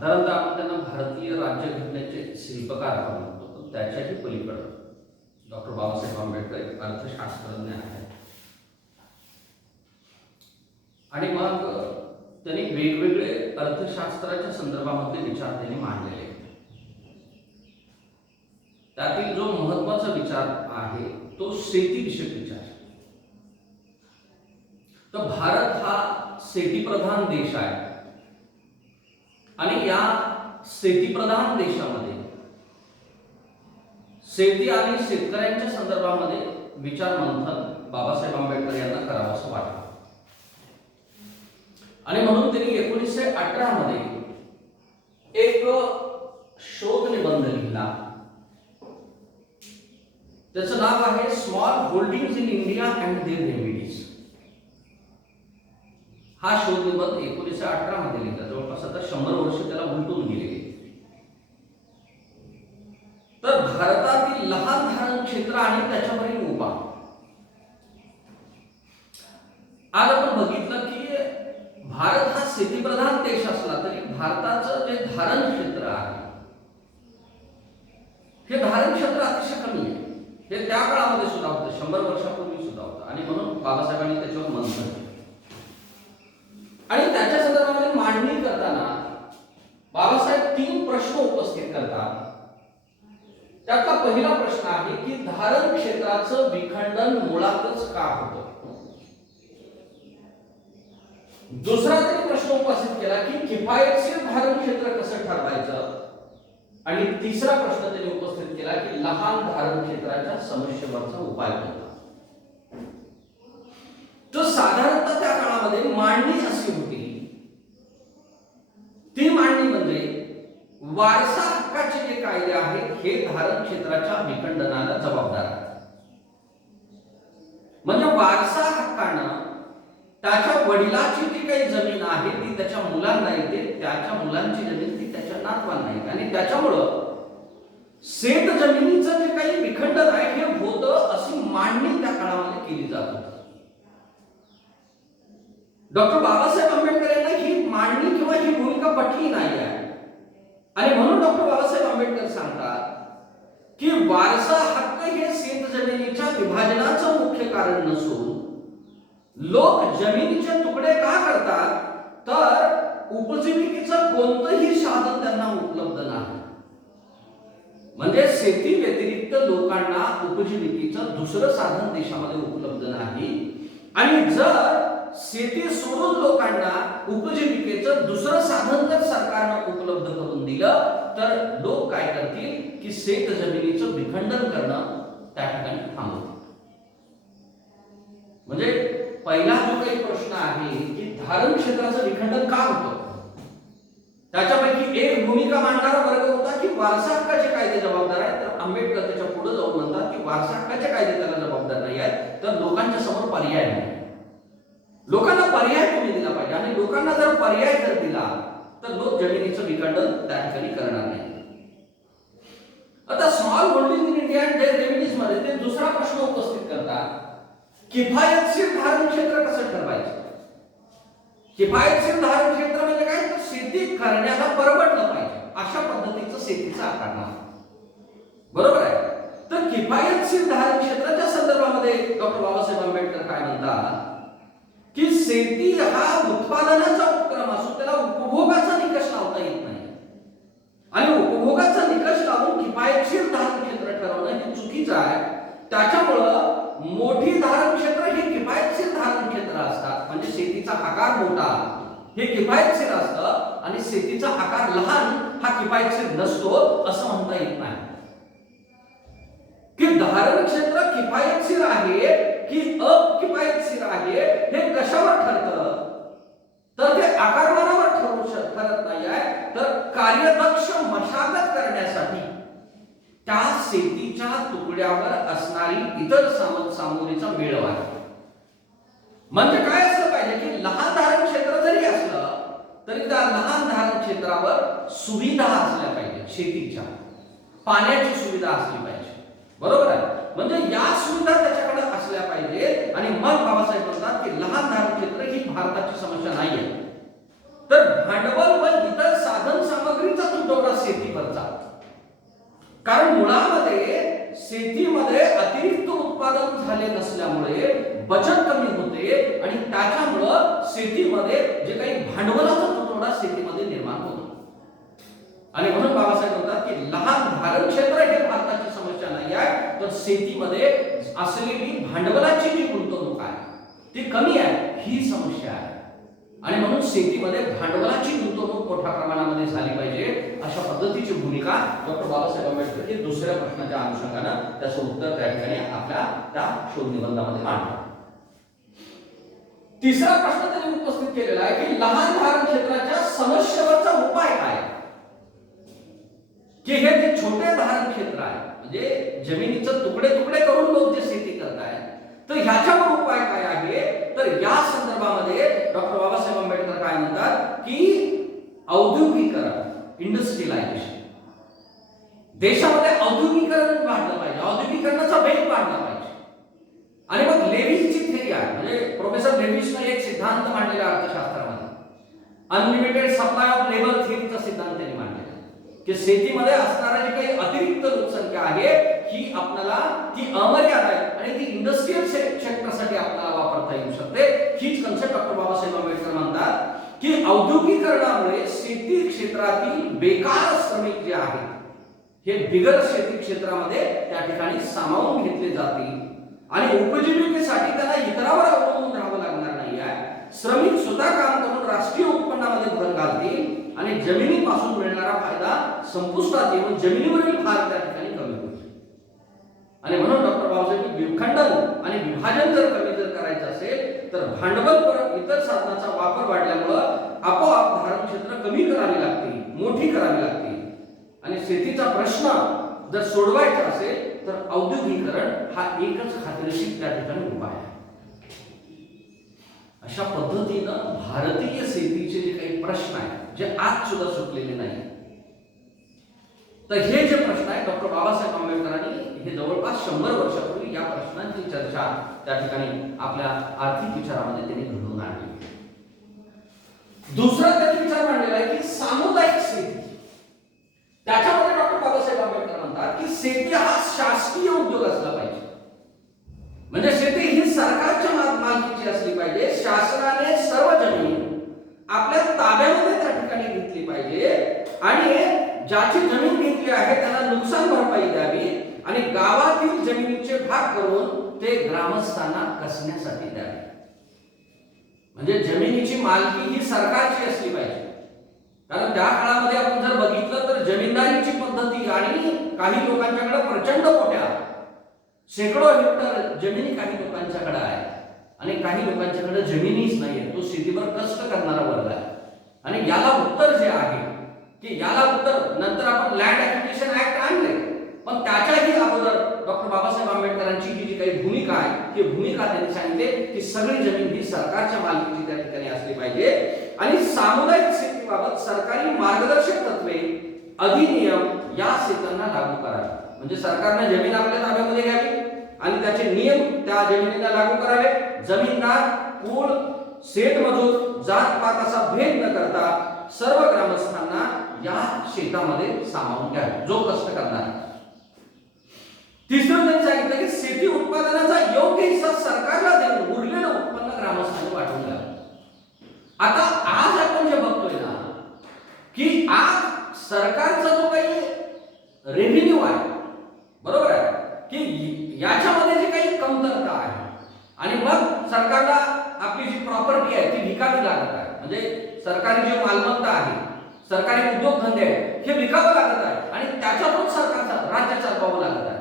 साधारणतः आपण त्यांना भारतीय राज्यघटनेचे शिल्पकार आपण म्हणतो, पण त्याच्याही पलीकडं डॉक्टर बाबासाहेब आंबेडकर एक अर्थशास्त्रज्ञ आहेत. आणि मग त्यांनी वेगवेगळे अर्थशास्त्राच्या संदर्भामध्ये विचार त्यांनी मांडलेले आहेत. त्यातील जो महत्वाचा विचार आहे तो शेतीविषयक विचार. तर भारत हा शेतीप्रधान देश आहे आणि या शेतीप्रधान देशामध्ये शेती आणि शेतकऱ्यांच्या संदर्भामध्ये विचार मंथन बाबासाहेब आंबेडकर यांना करावंसं वाटलं. आणि म्हणून त्यांनी 1918 मध्ये एक शोध निबंध लिहिला. त्याचं नाव आहे small holdings in India and their remedies. हा शोध निबंध 1918 मध्ये लिहिला. जवळपास आता 100 वर्ष त्याला उलटून गेले. तर भारतातील लहान धारण क्षेत्र आणि त्याच्यावरील उपाय. आज आपण बघितलं की भारत हा शेतीप्रधान देश असला तरी भारताचं जे धारण क्षेत्र आहे हे धारण क्षेत्र अतिशय कमी आहे. हे त्या काळामध्ये सुद्धा होतं, 100 वर्षापूर्वी सुद्धा होतं. आणि म्हणून बाबासाहेबांनी त्याच्यावर मंथन केलं. आणि त्याच्या संदर्भामध्ये मांडणी करताना बाबासाहेब 3 प्रश्न उपस्थित करतात. त्यातला पहिला प्रश्न आहे की धारण क्षेत्राचं विखंडन मुळातच का होतं. दुसरा त्यांनी प्रश्न उपस्थित केला की किफायतशीर धारण क्षेत्र कसं ठरवायचं. आणि तिसरा प्रश्न त्यांनी उपस्थित केला की लहान धारण क्षेत्राच्या समस्येवरचा उपाय कोणता. तो साधारणतः त्या काळामध्ये मांडणी अशी होती. ती मांडणी म्हणजे वारसा हक्काचे जे कायदे आहेत हे धारण क्षेत्राच्या विखंडनाला जबाबदार आहेत. म्हणजे वारसा हक्कानं त्याच्या वडिलाची जी काही जमीन आहे ती त्याच्या मुलांना येते, त्याच्या मुलांची जमीन ती त्याच्या नातवांना येते. आणि त्याच्यामुळं शेत जमिनीचं जे काही विखंडन आहे हे होतं अशी मांडणी त्या काळामध्ये केली जात होती. डॉक्टर बाबासाहेब आंबेडकर यांना ही मांडणी किंवा ही भूमिका पटली नाही आहे. आणि म्हणून डॉक्टर बाबासाहेब आंबेडकर सांगतात की वारसा हक्क हे शेत जमिनीच्या विभाजनाचं मुख्य कारण नसून लोक जमिनीचे तुकडे का करतात तर उपजीविकेचं कोणतंही साधन त्यांना उपलब्ध नाही. म्हणजे शेती व्यतिरिक्त लोकांना उपजीविकेचं दुसरं साधन देशामध्ये उपलब्ध नाही. आणि जर शेती सोडून लोकांना उपजीविकेचं दुसरं साधन जर सरकारनं उपलब्ध करून दिलं तर लोक काय करतील की शेत जमिनीचं विखंडन करणं त्या ठिकाणी थांबवतील. म्हणजे पहिला जो काही प्रश्न आहे की धारण क्षेत्राचं विखंडन का होतं त्याच्यापैकी एक भूमिका मांडणारा वर्ग होता की वारसा हक्काचे कायदे जबाबदार आहेत. तर आंबेडकर त्याच्या पुढे जाऊन म्हणतात की वारसा हक्काचे कायदे त्याला जबाबदार नाही आहेत, तर लोकांच्या समोर पर्याय नाही. लोकांना पर्याय तुम्ही दिला पाहिजे. आणि लोकांना जर पर्याय जर दिला तर लोक जमिनीचं विखंडन त्या ठिकाणी करणार नाही. आता small holding in India and their remedies मध्ये ते दुसरा प्रश्न उपस्थित करतात किफायतशीर धारण क्षेत्र कसं ठरवायचं. किफायतशीर धारण क्षेत्र म्हणजे काय तर शेती करण्याला परवडलं पाहिजे अशा पद्धतीचं शेतीचं आकारमान. बरोबर आहे. तर किफायतशीर धारण क्षेत्राच्या संदर्भामध्ये डॉक्टर बाबासाहेब आंबेडकर काय म्हणतात की शेती हा उत्पादनाचा उपक्रम असून त्याला उपभोगाचा निकष लावता येत नाही. आणि उपभोगाचा निकष लावून किफायतशीर धारण क्षेत्र ठरवणं हे चुकीचं आहे. त्याच्यामुळं मोठी धारण क्षेत्र हे किफायतशीर धारण क्षेत्र असतात. म्हणजे शेतीचा आकार मोठा हे किफायतशीर असतं आणि शेतीचा आकार लहान हा किफायतशीर नसतो असं म्हणता येत नाही. की धारण क्षेत्र किफायतशीर आहे की अकिफायतशीर आहे हे कशावर ठरतं तर ते आकारमानावर ठरत नाही आहे, तर कार्यदक्ष मशागत करण्यासाठी त्या शेतीच्या तुकड्यावर असणारी इतर सामग्रीचा मेळ आहे. म्हणजे काय असलं पाहिजे की लहान धारण क्षेत्र जरी असलं तरी त्या लहान धारण क्षेत्रावर सुविधा असल्या पाहिजे. शेतीच्या पाण्याची सुविधा असली पाहिजे. बरोबर आहे. म्हणजे या सुविधा त्याच्याकडे असल्या पाहिजे. आणि मग बाबासाहेब म्हणतात की लहान धारण क्षेत्र ही भारताची समस्या नाही आहे, तर भांडवल व इतर साधन सामग्री शेतीमध्ये अतिरिक्त उत्पादन झाले नसल्यामुळे बचत कमी होते आणि त्याच्यामुळं शेतीमध्ये जे काही भांडवलाचा तुटवडा शेतीमध्ये निर्माण होतो. आणि म्हणून बाबासाहेब म्हणतात की लहान धारण क्षेत्र हे भारताची समस्या नाही आहे, तर शेतीमध्ये असलेली भांडवलाची जी गुंतवणूक आहे ती कमी आहे, ही समस्या आहे. आणि म्हणून शेतीमध्ये भांडवलाची गुंतवणूक मोठ्या प्रमाणामध्ये झाली पाहिजे, अशा पद्धतीची भूमिका डॉक्टर बाबासाहेब आंबेडकर हे दुसऱ्या प्रश्नाच्या अनुषंगाने त्याचं उत्तर त्या ठिकाणी आपल्या त्या शोध निबंधामध्ये मांडतात. तिसरा प्रश्न त्यांनी उपस्थित केलेला आहे की लहान धारण क्षेत्राच्या समस्येवरचा उपाय काय, की हे जे छोटे धारण क्षेत्र आहे म्हणजे जमिनीचे तुकडे तुकडे करून लोक जे शेती करतायत, तर ह्याच्यावर उपाय काय आहे. तर या संदर्भामध्ये डॉक्टर बाबासाहेब आंबेडकर काय म्हणतात की औद्योगिकीकरण, इंडस्ट्रियलायझेशन, देशामध्ये औद्योगिकीकरण वाढलं पाहिजे, औद्योगिकीकरणाचा वेग वाढला पाहिजे. आणि मग लेविसची थेरी आहे, म्हणजे प्रोफेसर लेविसने एक सिद्धांत मांडलेला अर्थशास्त्रामध्ये, अनलिमिटेड सप्लाय ऑफ लेबर थेरीचा सिद्धांत त्यांनी मांडलेला की शेतीमध्ये असणारी जी काही अतिरिक्त लोकसंख्या आहे ही आपल्याला ती अमर्याद आहे आणि ती इंडस्ट्रियल सेक्टरसाठी आपल्याला वापरता येऊ शकते. हीच कन्सेप्ट डॉक्टर बाबासाहेब आंबेडकर म्हणतात की औद्योगिकीकरणामुळे शेती क्षेत्रातील बेकार श्रमिक जे आहेत हे बिगर शेती क्षेत्रामध्ये त्या ठिकाणी सामावून घेतले जातील आणि उपजीविकेसाठी त्यांना इतरावर अवलंबून राहावं लागणार नाही आहे. श्रमिक स्वतः काम करून राष्ट्रीय उत्पन्नामध्ये भर घालतील आणि जमिनीपासून मिळणारा फायदा संपुष्टात येऊन जमिनीवरील भार त्या ठिकाणी कमी होईल. आणि म्हणून डॉक्टर बाबासाहेब विखंडन आणि विभाजन जर कमी जर करायचं असेल तर भांडवल इतर साधनाचा वापर वाढल्यामुळं आपोआप धारण क्षेत्र कमी करावी लागतील, मोठी करावी लागतील. आणि शेतीचा प्रश्न जर सोडवायचा असेल तर औद्योगिकीकरण हा एकच खात्रीशीर त्या ठिकाणी उपाय आहे. अशा पद्धतीनं भारतीय शेतीचे जे काही प्रश्न आहेत जे आज सुद्धा सुटलेले नाही, तर हे जे प्रश्न आहेत डॉक्टर बाबासाहेब आंबेडकरांनी हे जवळपास 100 वर्षापूर्वी या प्रश्नांची चर्चा त्या ठिकाणी आपल्या आर्थिक विचारामध्ये त्यांनी घडवून आणली. दुसरा त्यांनी विचार मांडलेला आहे की सामुदायिक शेती. त्याच्यामध्ये डॉक्टर बाबासाहेब आंबेडकर म्हणतात की शेती हा शासकीय उद्योग असला पाहिजे, म्हणजे शेती ही सरकारच्या मालकीची असली पाहिजे. शासनाने सर्व जमीन आपल्या ताब्यामध्ये त्या ठिकाणी घेतली पाहिजे आणि ज्याची जमीन घेतली आहे त्याला नुकसान भरपाई द्यावी आणि गावातील जमिनीचे भाग करून ते ग्रामस्थांना कसण्यासाठी द्यावे. म्हणजे जमिनीची मालकी ही सरकारची असली पाहिजे. कारण त्या काळामध्ये आपण जर बघितलं तर जमीनदारीची पद्धती आणि काही लोकांच्याकडे प्रचंड मोठ्या शेकडो हेक्टर जमिनी काही लोकांच्याकडे आहे आणि काही लोकांच्याकडे जमिनीच नाहीये. तो शेतीवर कष्ट करणारा वर्ग आहे. आणि याला उत्तर जे आहे की याला उत्तर नंतर आपण लँड ॲक्विजिशन ऍक्ट आणले, पण त्याच्याही अगोदर डॉक्टर बाबासाहेब आंबेडकरांची ही जी काही भूमिका आहे ती भूमिका त्यांनी सांगितले की सगळी जमीन ही सरकारच्या मालकीची त्या ठिकाणी असली पाहिजे आणि सामुदायिक शेतीबाबत सरकारी मार्गदर्शक तत्वे, अधिनियम या शेतांना लागू करावे. म्हणजे सरकारने जमीन आपल्या ताब्यामध्ये घ्यावी आणि त्याचे नियम त्या जमिनीला लागू करावे. जमीनदार, कुळ, शेतमजूर, जात पात असा भेद न करता सर्व ग्रामस्थांना या शेतामध्ये सामावून घ्यावे जो कष्ट करणार आहे. तिसरं त्यांनी सांगितलं की शेती उत्पादनाचा योग्य हिस्सा सरकारला देऊन उरलेलं उत्पन्न ग्रामस्थांनी वाटून घ्यावं. आता आज आपण जे बघतोय ना की आज सरकारचा जो काही रेव्हेन्यू आहे, बरोबर आहे की याच्यामध्ये जे काही कमतरता आहे आणि मग सरकारला आपली जी प्रॉपर्टी आहे ती विकावी लागत आहे. म्हणजे सरकारी जी मालमत्ता आहे, सरकारी उद्योगधंदे आहेत हे विकावं लागत आहे आणि त्याच्यातून सरकारचा राज्य चालवावं लागत आहे.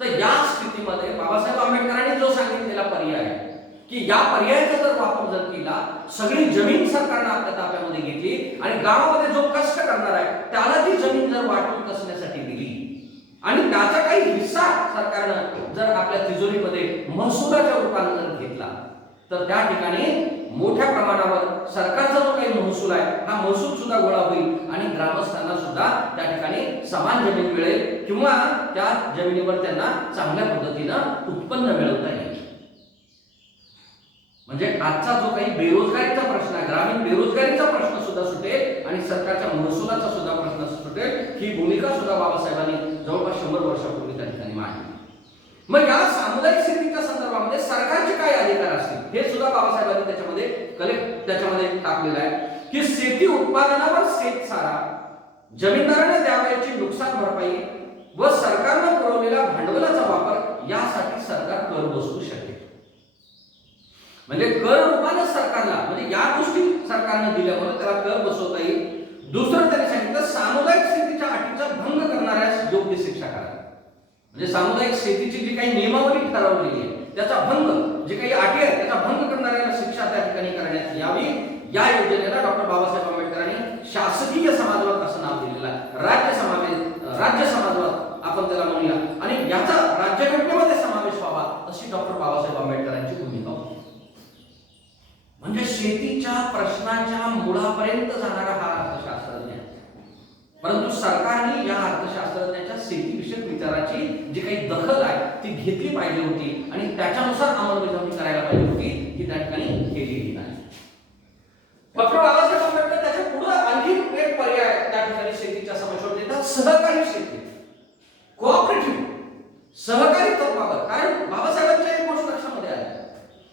तर या स्थितीमध्ये बाबासाहेब आंबेडकरांनी जो सांगितलेला पर्याय आहे की या पर्यायाचा जर वापर जर केला, सगळी जमीन सरकारने आपल्या ताब्यामध्ये घेतली आणि गावामध्ये जो कष्ट करणार आहे त्याला ती जमीन जर वाटून कसण्यासाठी दिली आणि त्याचा काही हिस्सा सरकारनं जर आपल्या तिजोरीमध्ये महसुलाच्या रूपाने जर घेतला तर त्या ठिकाणी मोठ्या प्रमाणावर सरकारचा जो काही महसूल आहे हा महसूल सुद्धा गोळा होईल आणि ग्रामस्थांना सुद्धा त्या ठिकाणी समान जमीन मिळेल किंवा त्या जमिनीवर त्यांना चांगल्या पद्धतीनं उत्पन्न मिळवता येईल. म्हणजे आजचा जो काही बेरोजगारीचा प्रश्न आहे, ग्रामीण बेरोजगारीचा प्रश्न सुद्धा सुटेल आणि सरकारच्या महसुलाचा सुद्धा प्रश्न सुटेल. ही भूमिका सुद्धा बाबासाहेबांनी जवळपास 100 वर्षापूर्वी त्या ठिकाणी मांडली. मग या सामुदायिक शेतीच्या संदर्भामध्ये सरकारचे काय अधिकार असतील हे सुद्धा बाबासाहेबांनी त्याच्यामध्ये टाकलेलं आहे की शेती उत्पादनावर शेतसारा, जमीनदारांना द्यावयाची नुकसान भरपाई व सरकारनं पुरवलेल्या भांडवलाचा वापर यासाठी सरकार कर बसवू शकेल. म्हणजे कर रूपाने सरकारला म्हणजे या गोष्टी सरकारने दिल्यामुळे त्याला कर बसवता येईल. दुसरं त्यांनी सांगितलं सामुदायिक शेतीच्या अटीचा भंग करणाऱ्यास योग्य शिक्षा करा. म्हणजे सामुदायिक शेतीची जी काही नियमावली ठरवलेली आहे त्याचा भंग, जे काही अटी आहेत त्याचा भंग करणाऱ्याला शिक्षा त्या ठिकाणी करण्यात यावी. या योजनेला डॉक्टर बाबासाहेब आंबेडकरांनी शासकीय समाजवाद असं नाव दिलेलं आहे. राज्य समाजवाद आपण त्याला म्हणूया आणि याचा राज्यघटनेमध्ये समावेश व्हावा अशी डॉक्टर बाबासाहेब आंबेडकरांची भूमिका होती. म्हणजे शेतीच्या प्रश्नाच्या मुळापर्यंत जाणारा हा अर्थशास्त्रज्ञ. परंतु सरकारने या अर्थशास्त्रज्ञाच्या शेतीविषयक विचाराची जी काही दखल आहे ती घेतली पाहिजे होती आणि त्याच्यानुसार अंमलबजावणी करायला पाहिजे होती, ही त्या ठिकाणी केलेली नाही. डॉक्टर बाबासाहेब आंबेडकर त्याच्या पुढे आणखी एक पर्याय त्या ठिकाणी शेतीच्या समस्येवर देतात, सहकारी शेती, कोऑपरेटिव्ह, सहकारी तत्वावर. कारण बाबासाहेबांच्या एक गोष्ट लक्षामध्ये आली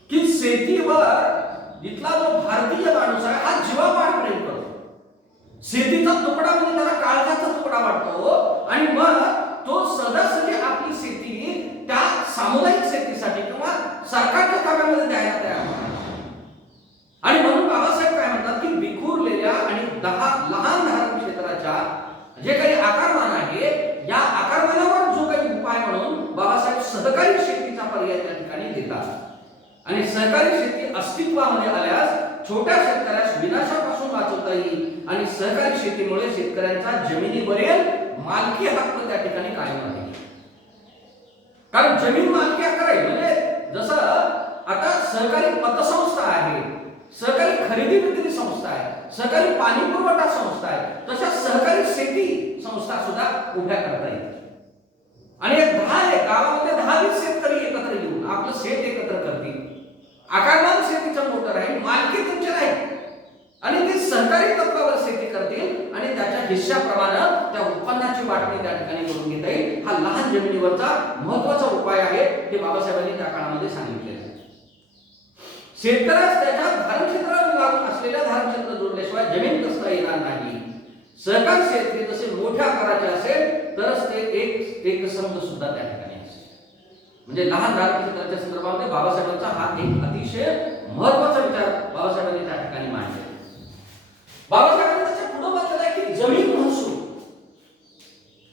की शेतीवर इथला जो भारतीय माणूस आहे हा जीवापाड प्रेम करतो. शेतीचा तुकडा म्हणजे त्याला काळजाचा तुकडा वाटतो आणि मग तो सहजासहजी आपली शेती त्या सामुदायिक शेतीसाठी किंवा सरकारच्या ताब्यामध्ये द्यायला तयार होतो. आणि म्हणून बाबासाहेब काय म्हणतात की विखुरलेल्या आणि 10 लहान धारण क्षेत्राच्या जे काही आकारमान आहे या आकारमानावर जो काही उपाय म्हणून बाबासाहेब सहकारी शेतीचा पर्याय त्या ठिकाणी देतात. आणि सहकारी शेती अस्तित्वामध्ये आल्यास छोट्या शेतकऱ्यास विनाशापासून वाचवता येईल आणि सहकारी शेतीमुळे शेतकऱ्यांचा जमिनीवरील मालकी हक्क त्या ठिकाणी कायम राहील. कारण जमीन मालकी हक्क राहील म्हणजे जसं आता सहकारी पतसंस्था आहे, सहकारी खरेदी विक्री संस्था आहे, सहकारी पाणी पुरवठा संस्था आहे, तशा सहकारी शेती संस्था सुद्धा उभ्या करता येईल. आणि 10 गावामध्ये 10-20 शेतकरी एकत्र येऊन आपलं शेत एकत्र करतील. आकारमान शेतीचं मोठं राहील, मालकी त्यांची राहील आणि ते सहकारी तत्वावर शेती करतील आणि त्याच्या हिश्श्याप्रमाणे त्या उत्पन्नाची वाटणी त्या ठिकाणी करून घेता येईल. हा लहान जमिनीवरचा महत्वाचा उपाय आहे हे बाबासाहेबांनी त्या काळामध्ये सांगितलेलं आहे. शेतकऱ्यास त्याच्या धारणक्षेत्रावर लागून असलेल्या धारणक्षेत्र जोडल्याशिवाय जमीन कसता येणार नाही. सहकार शेती जसे मोठ्या आकाराचे असेल तरच ते एक संघ सुद्धा त्या ठिकाणी असेल. म्हणजे लहान धारणक्षेत्राच्या संदर्भामध्ये बाबासाहेबांचा हा एक अतिशय महत्वाचा विचार बाबासाहेबांनी त्या ठिकाणी मांडला. बाबासाहेबांनी त्याच्या पुढे म्हटलं आहे की जमीन महसूल,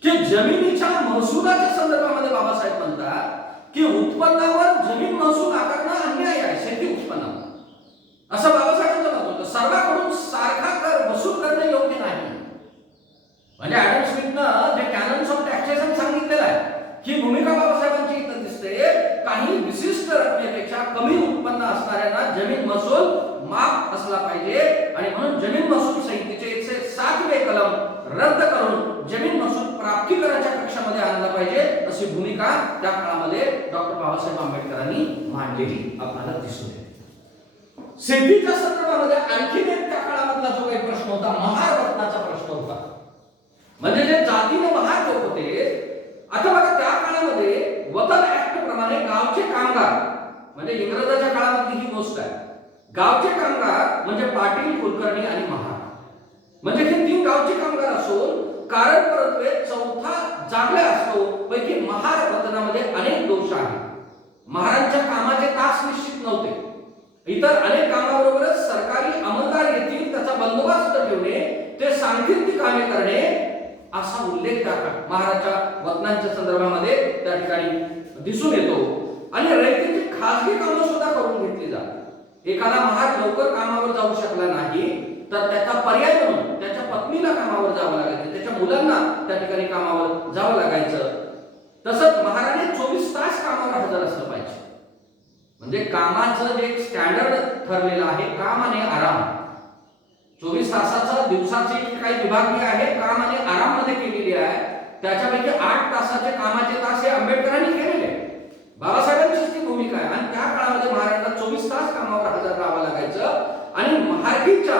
की जमिनीच्या महसुलाच्या संदर्भामध्ये बाबासाहेब म्हणतात की उत्पन्नावर जमीन महसूल आकारणं अन्याय आहे. शेती उत्पन्नावर असं बाबासाहेबांचं मत होतं. सर्वांकडून सारखा कर वसूल करणे योग्य नाही. म्हणजे ॲडम स्मिथनं जे कॅनन्स ऑफ टॅक्सेशन सांगितलेलं आहे ही भूमिका बाबासाहेबांची इथं दिसते. काही विशिष्ट रकमेपेक्षा कमी उत्पन्न असणाऱ्यांना जमीन महसूल माफ असला पाहिजे आणि म्हणून जमीन महसूल संहितेचे 107वे कलम रद्द करून जमीन महसूल प्राप्तिकराच्या कक्षामध्ये आणला पाहिजे अशी भूमिका त्या काळामध्ये डॉक्टर बाबासाहेब आंबेडकरांनी मांडलेली आपल्याला दिसून येते. शेतीच्या संदर्भामध्ये आणखी एक त्या काळामधला जो काही प्रश्न होता महार वतनाचा प्रश्न होता. म्हणजे जे जातीने महार लोक होते. आता बघा त्या काळामध्ये वतन ऍक्ट प्रमाणे गावचे कामगार म्हणजे इंग्रजाच्या काळामधली ही गोष्ट आहे. गावचे कामगार म्हणजे पाटील, कुलकर्णी आणि महार म्हणजे हे 3 गावचे कामगार असून कारण परत्वे चौथा जागला असतो. पैकी महार वतनामध्ये अनेक दोष आहेत. महारांच्या कामाचे तास निश्चित नव्हते. इतर अनेक कामाबरोबरच सरकारी अंमलदार येतील त्याचा बंदोबस्त ठेवणे, ते सांगतील ती कामे करणे असा उल्लेख त्या महाराच्या वतनांच्या संदर्भामध्ये त्या ठिकाणी दिसून येतो. आणि रयतेची खासगी कामं सुद्धा करून घेतली जातात. एखादा महार लवकर कामावर जाऊ शकला नाही तर त्याचा पर्याय म्हणून त्याच्या पत्नीला कामावर जावं लागायचं, त्याच्या मुलांना त्या ठिकाणी कामावर जावं लागायचं. तसंच महाराने 24 तास कामावर हजर असलं पाहिजे. म्हणजे कामाचं जे स्टँडर्ड ठरलेलं आहे काम आणि आराम, 24 तासाचा दिवसाची काही विभागणी आहे काम आणि आराम मध्ये केलेली आहे. त्याच्यापैकी 8 तासाचे कामाचे तास हे आंबेडकरांनी केलेले. बाबासाहेबांचीच ती भूमिका आहे. आणि त्या काळामध्ये महाराजांना 24 तास कामावर हजर राहावं लागायचं. आणि महारकीच्या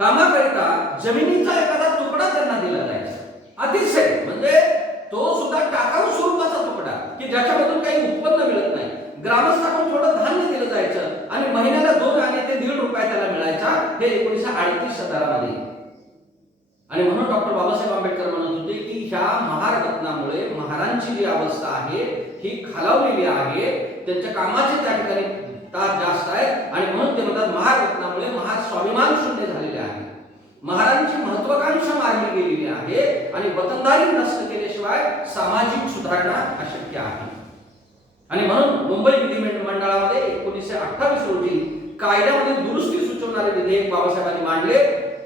कामाकरिता जमिनीचा एखादा तुकडा त्यांना दिला जायचा. अतिशय म्हणजे तो सुद्धा टाकाऊ स्वरूपाचा तुकडा की ज्याच्यामधून काही उत्पन्न मिळत नाही. ग्रामस्थाकडून थोडं धान्य दिलं जायचं आणि महिन्याला 2 आणे ते ₹1.5 त्याला मिळायचा. हे 1938 सालामध्ये. आणि म्हणून डॉक्टर बाबासाहेब आंबेडकर म्हणत होते की ह्या महारत्नामुळे महारांची जी अवस्था आहे ही खालावलेली आहे. त्यांच्या कामाचे त्या ठिकाणी तास जास्त आहेत आणि म्हणून ते म्हणतात महारत्नामुळे महार स्वाभिमान शून्य झालेले आहे. महारांची महत्वाकांक्षा मारली गेलेली आहे आणि वतनदारी नष्ट केल्याशिवाय सामाजिक सुधारणा अशक्य आहे. आणि म्हणून मुंबई विधिमंडळामध्ये 1928 रोजी कायद्यामध्ये दुरुस्ती सुचवणारे विधेयक बाबासाहेबांनी मांडले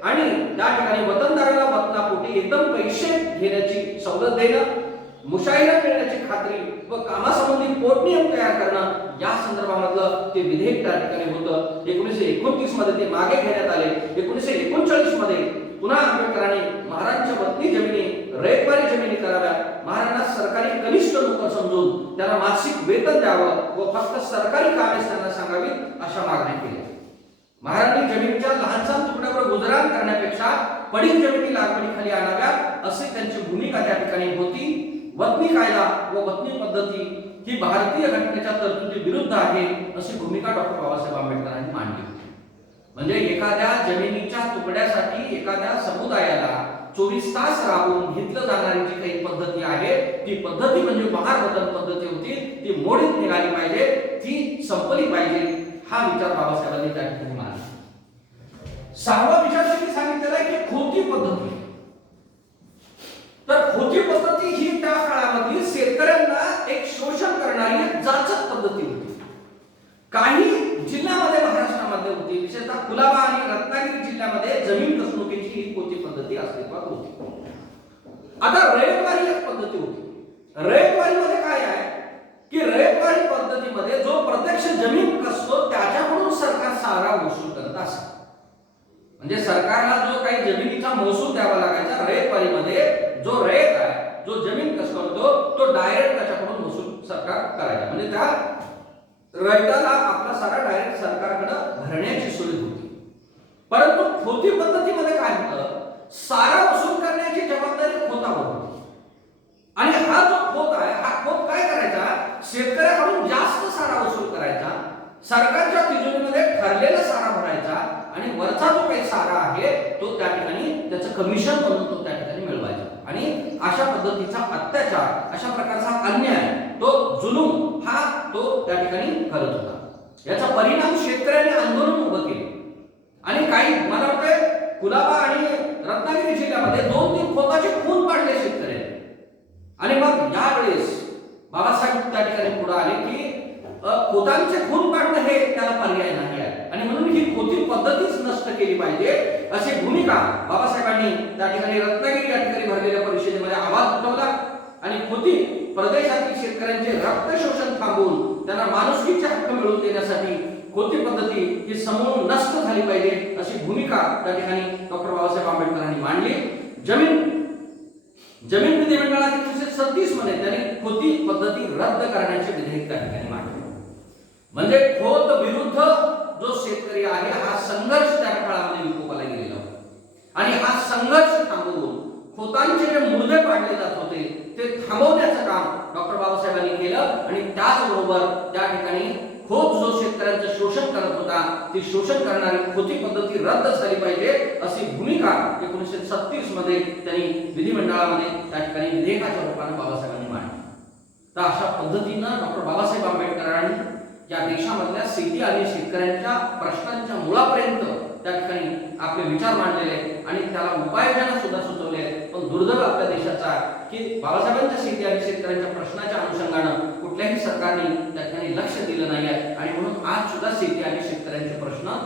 आणि त्या ठिकाणी वतनदाराला वतनापोटी एकदम पैसे घेण्याची सवलत देणं, मुशाहिरा मिळण्याची खात्री व कामासंबंधी पोटनियम तयार करणं या संदर्भामधलं ते विधेयक त्या ठिकाणी होतं. 1929 मध्ये ते मागे घेण्यात आले. 1939 मध्ये पुन्हा आंबेडकरांनी महाराजांच्या वतनी जमिनी रयतवारी जमिनी कराव्यात, महाराजांना सरकारी कनिष्ठ नोकर समजून त्याला मासिक वेतन द्यावं व फक्त सरकारी कामेच त्यांना सांगावीत अशा मागण्या केल्या. महाराजांनी जमिनीच्या लहानसहान तुकड्यावर गुजराण करण्यापेक्षा पडीक जमिनी लागवडीखाली आणाव्यात अशी त्यांची भूमिका त्या ठिकाणी होती. वतनी कायदा व वतनी पद्धती ही भारतीय घटनेच्या तरतुदी विरुद्ध आहे अशी भूमिका डॉक्टर बाबासाहेब आंबेडकरांनी मांडली. म्हणजे एखाद्या जमिनीच्या तुकड्यासाठी एखाद्या समुदायाला 24 तास राबवून घेतलं जाणारी जी काही पद्धती आहे ती पद्धती म्हणजे महारवतन पद्धती होती. ती मोडीत निघाली पाहिजे, ती संपली पाहिजे. हा विचार बाबासाहेबांनी त्या ठिकाणी मांडला. 6वा विचार त्यांनी सांगितलेला आहे की खोटी पद्धती. तर खोटी पद्धती ही त्या काळामध्ये शेतकऱ्यांना एक शोषण करणारी एक जाचक पद्धती होती. काही जिल्ह्यामध्ये महाराष्ट्रामध्ये होती, विशेषतः कुलाबा आणि रत्नागिरी जिल्ह्यामध्ये जमीन कसणुकीची ही खोटी पद्धती अस्तित्वात होती. आता रयतवारी एक पद्धती होती. रयतवारीमध्ये काय आहे की रयतवारी पद्धतीमध्ये जो प्रत्यक्ष जमीन कसतो त्याच्याकडून सरकार सारा वसूल करत असते. म्हणजे सरकारला जो काही जमिनीचा महसूल द्यावा लागायचा रयतवारीमध्ये जो रयत आहे, जो जमीन कसतो तो डायरेक्ट त्याच्याकडून महसूल सरकार करायचा. म्हणजे त्या रयताला आपला सारा डायरेक्ट सरकारकडे भरण्याची सोय होती. परंतु खोटी पद्धतीमध्ये काय होतं, सारा वसूल करण्याची जबाबदारी खोतावर होती. आणि हा जो खोत आहे हा खोत काय करायचा, शेतकऱ्याकडून जास्त सारा वसूल करायचा, सरकारच्या तिजोरीमध्ये ठरलेला सारा भरायचा आणि वरचा जो काही सारा आहे तो त्या ठिकाणी त्याचं कमिशन म्हणून तो त्या ठिकाणी मिळवायचा. आणि अशा पद्धतीचा अत्याचार, अशा प्रकारचा अन्याय, तो जुलूम हा तो त्या ठिकाणी करत होता. याचा परिणाम शेतकऱ्यांनी आंदोलन उभं केले आणि काही मला वाटतं कुलाबा आणि रत्नागिरी जिल्ह्यामध्ये 2-3 खोताचे खून पाडले शेतकऱ्यांनी. आणि मग यावेळेस बाबासाहेब त्या ठिकाणी पुढे आले की खोतांचे खून पाडणं हे त्याला पर्याय नाही आहे आणि म्हणून ही खोती पद्धतीच नष्ट केली पाहिजे अशी भूमिका बाबासाहेबांनी त्या ठिकाणी रत्नागिरी या ठिकाणी भरलेल्या परिषदेमध्ये आवाज उठवला. आणि खोती प्रदेशातील शेतकऱ्यांचे रक्त शोषण थांबवून त्यांना माणुसकीचे हक्क मिळवून देण्यासाठी खोती पद्धती ही समूळ नष्ट झाली पाहिजे अशी भूमिका त्या ठिकाणी डॉक्टर बाबासाहेब आंबेडकरांनी मांडली. जमीन विधिमंडळात 1936 मध्ये त्यांनी खोती पद्धती रद्द करण्याचे विधेयक त्या ठिकाणी मांडले. म्हणजे खोत विरुद्ध जो शेतकरी आहे हा संघर्ष त्या काळामध्ये विकोपाला गेलेला होता आणि हा संघर्ष थांबवून खोतांचे जे मुर्दे पाडले जात होते ते थांबवण्याचं काम डॉक्टर बाबासाहेबांनी केलं. आणि त्याचबरोबर त्या ठिकाणी खोत जो शेतकऱ्यांचं शोषण करत होता ती शोषण करणारी खोती पद्धती रद्द झाली पाहिजे अशी भूमिका 1936 मध्ये त्यांनी विधिमंडळामध्ये त्या ठिकाणी विधेयकाच्या रूपाने बाबासाहेबांनी मांडली. तर अशा पद्धतीनं डॉक्टर बाबासाहेब आंबेडकरांनी या देशामधल्या शेती आणि शेतकऱ्यांच्या प्रश्नांच्या मुळापर्यंत त्या ठिकाणी आपले विचार मांडलेले आणि त्याला उपाययोजना सुद्धा सुचवले. पण दुर्दैव आपल्या देशाचा की बाबासाहेबांच्या शेती आणि शेतकऱ्यांच्या प्रश्नाच्या अनुषंगाने कुठल्याही सरकारने त्या ठिकाणी लक्ष दिलं नाही आहे आणि म्हणून आज सुद्धा शेती आणि शेतकऱ्यांचे प्रश्न